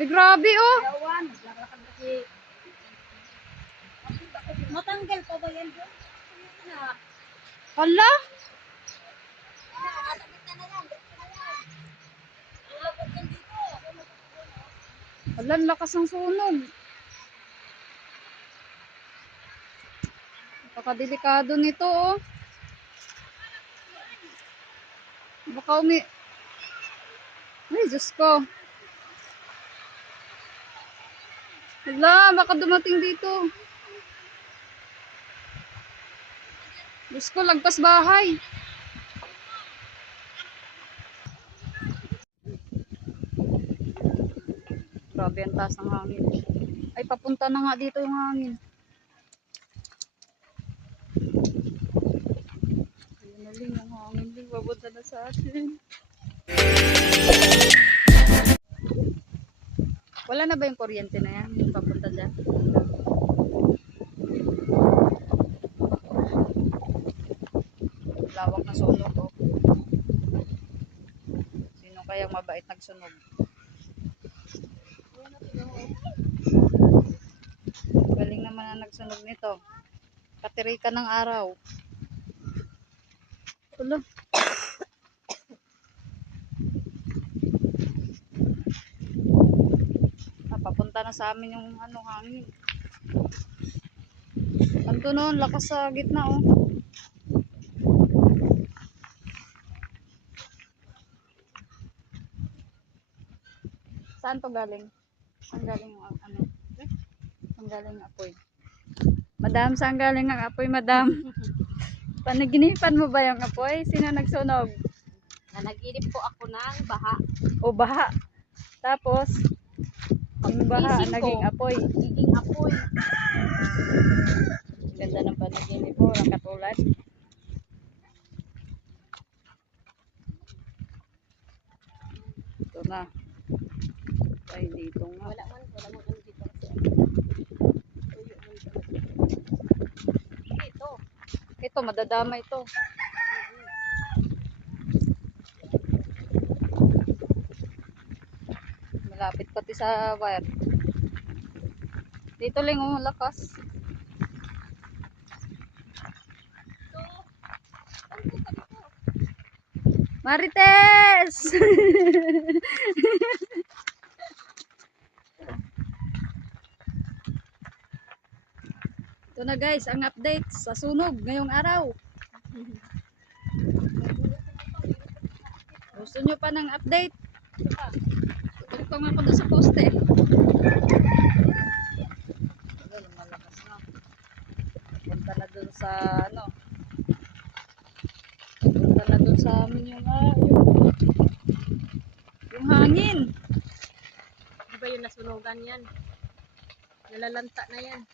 Ay, grabe oh. Yawan, naglakad kasi. Matanggal pa ba yan doon? Hala. Hala, ang lakas ng sunog. Napakadelikado nito oh. Baka Ay, Diyos ko. Hala, baka dumating dito. Diyos ko, lagpas bahay. Grabe ang taas ng hangin. Ay, papunta na nga dito yung hangin. Ayun na rin yung hangin. Papunta na sa atin. Wala na ba yung kuryente na yan? Yung papunta dyan? Lawak na sunog oh. Sino kayang mabait nagsunog? Galing naman ang nagsunog nito. Katirikan ng araw. Ulo. Papunta na sa amin yung hangin. Ando noon, lakas sa gitna oh. Saan to galing? Saan galing yung ano? Saan galing ang apoy? Madam, saan galing ang apoy, madam? Panaginipan mo ba yung apoy? Sino nagsunog? Nanaginip po ako ng baha. O baha. Tapos, yung baha naging apoy. Naging apoy. Ganda ng panaginip po, katulad. Ito na. Ay, dito nga. Wala man ano dito kasi. Ito, madadama ito. Malapit pati sa wire. Dito lang oh, lakas. Marites! Ito na guys, ang update sa sunog ngayong araw. Gusto nyo pa ng update? Tutugtong ako doon sa poste. Malakas na. Punta na doon sa ano. Punta na doon sa amin yung hangin. Di ba yung nasunugan yan? Nalalanta na yan.